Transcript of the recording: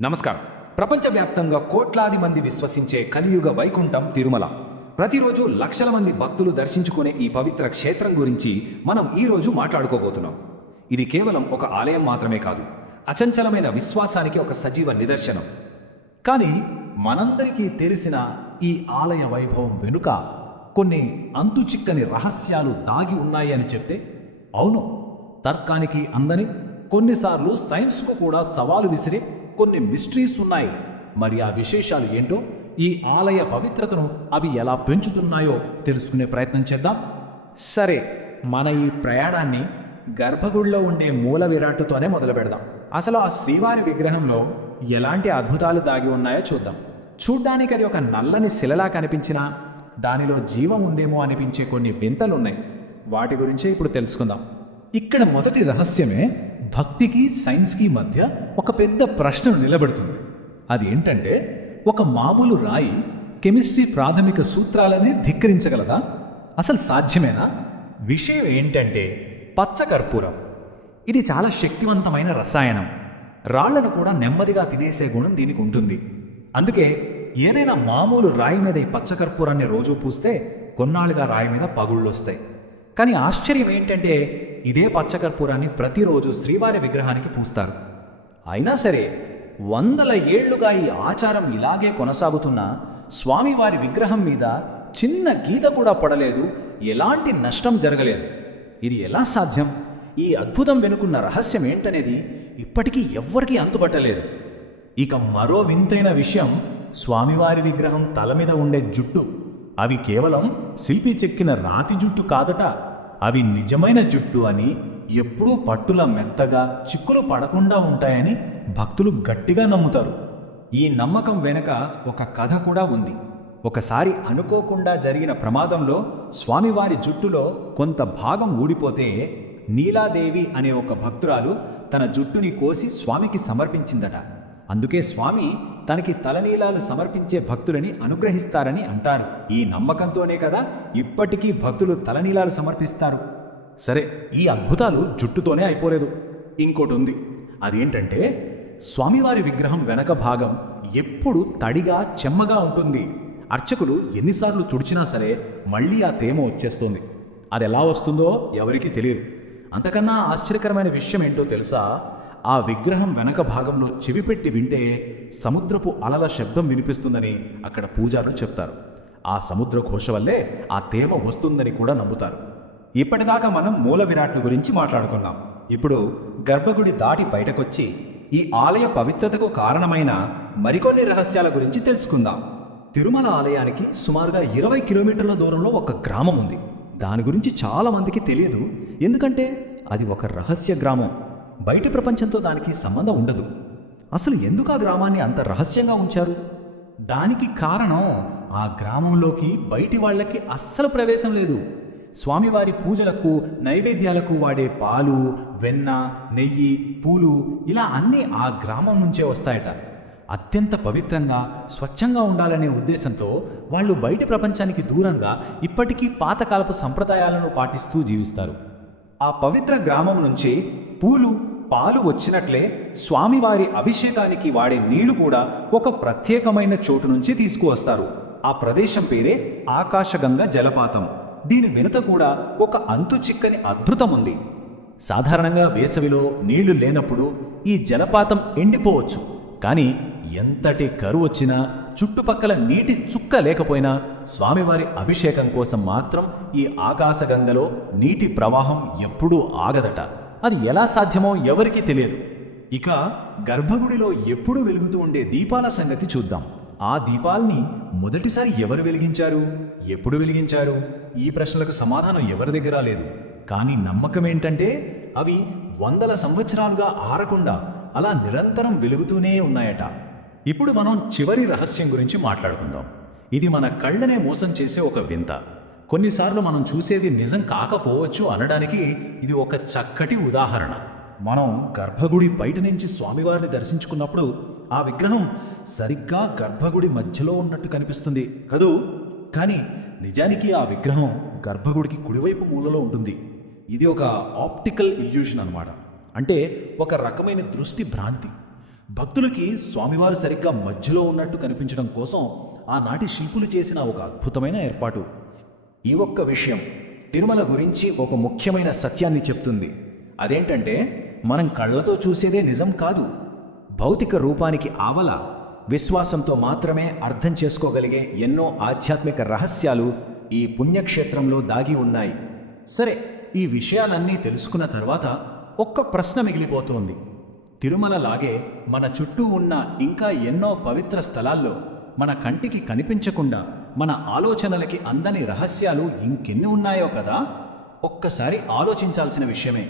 నమస్కారం. ప్రపంచవ్యాప్తంగా కోట్లాది మంది విశ్వసించే కలియుగ వైకుంఠం తిరుమల. ప్రతిరోజు లక్షల మంది భక్తులు దర్శించుకునే ఈ పవిత్ర క్షేత్రం గురించి మనం ఈరోజు మాట్లాడుకోబోతున్నాం. ఇది కేవలం ఒక ఆలయం మాత్రమే కాదు, అచంచలమైన విశ్వాసానికి ఒక సజీవ నిదర్శనం. కానీ మనందరికీ తెలిసిన ఈ ఆలయ వైభవం వెనుక కొన్ని అంతుచిక్కని రహస్యాలు దాగి ఉన్నాయి అని చెప్తే అవును, తర్కానికి అందని, కొన్నిసార్లు సైన్స్కు కూడా సవాలు విసిరే కొన్ని మిస్టరీస్ ఉన్నాయి. మరి ఆ విశేషాలు ఏంటో, ఈ ఆలయ పవిత్రతను అవి ఎలా పెంచుతున్నాయో తెలుసుకునే ప్రయత్నం చేద్దాం. సరే, మన ఈ ప్రయాణాన్ని గర్భగుడిలో ఉండే మూల విరాట్టుతోనే మొదలు పెడదాం. అసలు ఆ శ్రీవారి విగ్రహంలో ఎలాంటి అద్భుతాలు దాగి ఉన్నాయో చూద్దాం. చూడ్డానికి అది ఒక నల్లని శిలలా కనిపించినా దానిలో జీవం ఉందేమో అనిపించే కొన్ని వింతలున్నాయి. వాటి గురించే ఇప్పుడు తెలుసుకుందాం. ఇక్కడ మొదటి రహస్యమే భక్తికి సైన్స్కి మధ్య ఒక పెద్ద ప్రశ్న నిలబడుతుంది. అది ఏంటంటే, ఒక మామూలు రాయి కెమిస్ట్రీ ప్రాథమిక సూత్రాలనే ధిక్కరించగలదా? అసలు సాధ్యమేనా? విషయం ఏంటంటే, పచ్చకర్పూరం. ఇది చాలా శక్తివంతమైన రసాయనం. రాళ్లను కూడా నెమ్మదిగా తినేసే గుణం దీనికి ఉంటుంది. అందుకే ఏదైనా మామూలు రాయి మీద ఈ పచ్చకర్పూరాన్ని రోజూ పూస్తే కొన్నాళ్ళుగా రాయి మీద పగుళ్ళొస్తాయి. కానీ ఆశ్చర్యం ఏంటంటే, ఇదే పచ్చకర్పూరాన్ని ప్రతిరోజు శ్రీవారి విగ్రహానికి పూస్తారు. అయినా సరే వందల ఏళ్లుగా ఈ ఆచారం ఇలాగే కొనసాగుతున్నా స్వామివారి విగ్రహం మీద చిన్న గీత కూడా పడలేదు, ఎలాంటి నష్టం జరగలేదు. ఇది ఎలా సాధ్యం? ఈ అద్భుతం వెనుకున్న రహస్యం ఏంటనేది ఇప్పటికీ ఎవ్వరికీ అంతుబట్టలేదు. ఇక మరో వింతైన విషయం, స్వామివారి విగ్రహం తల మీద ఉండే జుట్టు. అవి కేవలం శిల్పి చెక్కిన రాతి జుట్టు కాదట, అవి నిజమైన జుట్టు అని, ఎప్పుడూ పట్టుల మెత్తగా చిక్కులు పడకుండా ఉంటాయని భక్తులు గట్టిగా నమ్ముతారు. ఈ నమ్మకం వెనుక ఒక కథ కూడా ఉంది. ఒకసారి అనుకోకుండా జరిగిన ప్రమాదంలో స్వామివారి జుట్టులో కొంత భాగం ఊడిపోతే నీలాదేవి అనే ఒక భక్తురాలు తన జుట్టుని కోసి స్వామికి సమర్పించిందట. అందుకే స్వామి తనకి తలనీలాలు సమర్పించే భక్తులని అనుగ్రహిస్తారని అంటారు. ఈ నమ్మకంతోనే కదా ఇప్పటికీ భక్తులు తలనీలాలు సమర్పిస్తారు. సరే, ఈ అద్భుతాలు జుట్టుతోనే అయిపోలేదు. ఇంకోటి ఉంది. అదేంటంటే, స్వామివారి విగ్రహం వెనక భాగం ఎప్పుడు తడిగా చెమ్మగా ఉంటుంది. అర్చకులు ఎన్నిసార్లు తుడిచినా సరే మళ్ళీ ఆ తేమ వచ్చేస్తుంది. అది ఎలా వస్తుందో ఎవరికీ తెలియదు. అంతకన్నా ఆశ్చర్యకరమైన విషయం ఏంటో తెలుసా? ఆ విగ్రహం వెనక భాగంలో చెవి పెట్టి వింటే సముద్రపు అలల శబ్దం వినిపిస్తుందని అక్కడ పూజారులు చెప్తారు. ఆ సముద్ర ఘోష వల్లే ఆ తేమ వస్తుందని కూడా నమ్ముతారు. ఇప్పటిదాకా మనం మూల విరాట్ను గురించి మాట్లాడుకున్నాం. ఇప్పుడు గర్భగుడి దాటి బయటకొచ్చి ఈ ఆలయ పవిత్రతకు కారణమైన మరికొన్ని రహస్యాల గురించి తెలుసుకుందాం. తిరుమల ఆలయానికి సుమారుగా 20 కిలోమీటర్ల దూరంలో ఒక గ్రామం ఉంది. దాని గురించి చాలా మందికి తెలియదు, ఎందుకంటే అది ఒక రహస్య గ్రామం. బయటి ప్రపంచంతో దానికి సంబంధం ఉండదు. అసలు ఎందుకు ఆ గ్రామాన్ని అంత రహస్యంగా ఉంచారు? దానికి కారణం, ఆ గ్రామంలోకి బయటి వాళ్ళకి అస్సలు ప్రవేశం లేదు. స్వామివారి పూజలకు నైవేద్యాలకు వాడే పాలు, వెన్న, నెయ్యి, పూలు ఇలా అన్నీ ఆ గ్రామం నుంచే వస్తాయట. అత్యంత పవిత్రంగా స్వచ్ఛంగా ఉండాలనే ఉద్దేశంతో వాళ్ళు బయటి ప్రపంచానికి దూరంగా ఇప్పటికీ పాతకాలపు సంప్రదాయాలను పాటిస్తూ జీవిస్తారు. ఆ పవిత్ర గ్రామం నుంచి పూలు, పాలు వచ్చినట్లే స్వామివారి అభిషేకానికి వాడే నీళ్లు కూడా ఒక ప్రత్యేకమైన చోటు నుంచి తీసుకువస్తారు. ఆ ప్రదేశం పేరే ఆకాశగంగ జలపాతం. దీని వెనుక కూడా ఒక అంతుచిక్కని అద్భుతం ఉంది. సాధారణంగా వేసవిలో నీళ్లు లేనప్పుడు ఈ జలపాతం ఎండిపోవచ్చు. కానీ ఎంతటి కరువు వచ్చినా, చుట్టుపక్కల నీటి చుక్క లేకపోయినా స్వామివారి అభిషేకం కోసం మాత్రం ఈ ఆకాశగంగలో నీటి ప్రవాహం ఎప్పుడూ ఆగదట. అది ఎలా సాధ్యమో ఎవరికీ తెలియదు. ఇక గర్భగుడిలో ఎప్పుడూ వెలుగుతూ ఉండే దీపాల సంగతి చూద్దాం. ఆ దీపాల్ని మొదటిసారి ఎవరు వెలిగించారు, ఎప్పుడు వెలిగించారు? ఈ ప్రశ్నలకు సమాధానం ఎవరి దగ్గర లేదు. కానీ నమ్మకం ఏంటంటే, అవి వందల సంవత్సరాలుగా ఆరకుండా అలా నిరంతరం వెలుగుతూనే ఉన్నాయట. ఇప్పుడు మనం చివరి రహస్యం గురించి మాట్లాడుకుందాం. ఇది మన కళ్ళనే మోసం చేసే ఒక వింత. కొన్నిసార్లు మనం చూసేది నిజం కాకపోవచ్చు అనడానికి ఇది ఒక చక్కటి ఉదాహరణ. మనం గర్భగుడి బయట నుంచి స్వామివారిని దర్శించుకున్నప్పుడు ఆ విగ్రహం సరిగ్గా గర్భగుడి మధ్యలో ఉన్నట్టు కనిపిస్తుంది కదూ. కానీ నిజానికి ఆ విగ్రహం గర్భగుడికి కుడివైపు మూలలో ఉంటుంది. ఇది ఒక ఆప్టికల్ ఇల్యూషన్ అన్నమాట. అంటే ఒక రకమైన దృష్టి భ్రాంతి. భక్తులకి స్వామివారు సరిగ్గా మధ్యలో ఉన్నట్టు కనిపించడం కోసం ఆనాటి శిల్పులు చేసిన ఒక అద్భుతమైన ఏర్పాటు. ఈ ఒక్క విషయం తిరుమల గురించి ఒక ముఖ్యమైన సత్యాన్ని చెప్తుంది. అదేంటంటే మనం కళ్ళతో చూసేదే నిజం కాదు. భౌతిక రూపానికి ఆవల విశ్వాసంతో మాత్రమే అర్థం చేసుకోగలిగే ఎన్నో ఆధ్యాత్మిక రహస్యాలు ఈ పుణ్యక్షేత్రంలో దాగి ఉన్నాయి. సరే, ఈ విషయాలన్నీ తెలుసుకున్న తర్వాత ఒక్క ప్రశ్న మిగిలిపోతోంది. తిరుమల లాగే మన చుట్టూ ఉన్న ఇంకా ఎన్నో పవిత్ర స్థలాల్లో మన కంటికి కనిపించకుండా మన ఆలోచనలకి అందని రహస్యాలు ఇంకెన్ని ఉన్నాయో కదా. ఒక్కసారి ఆలోచించాల్సిన విషయమే.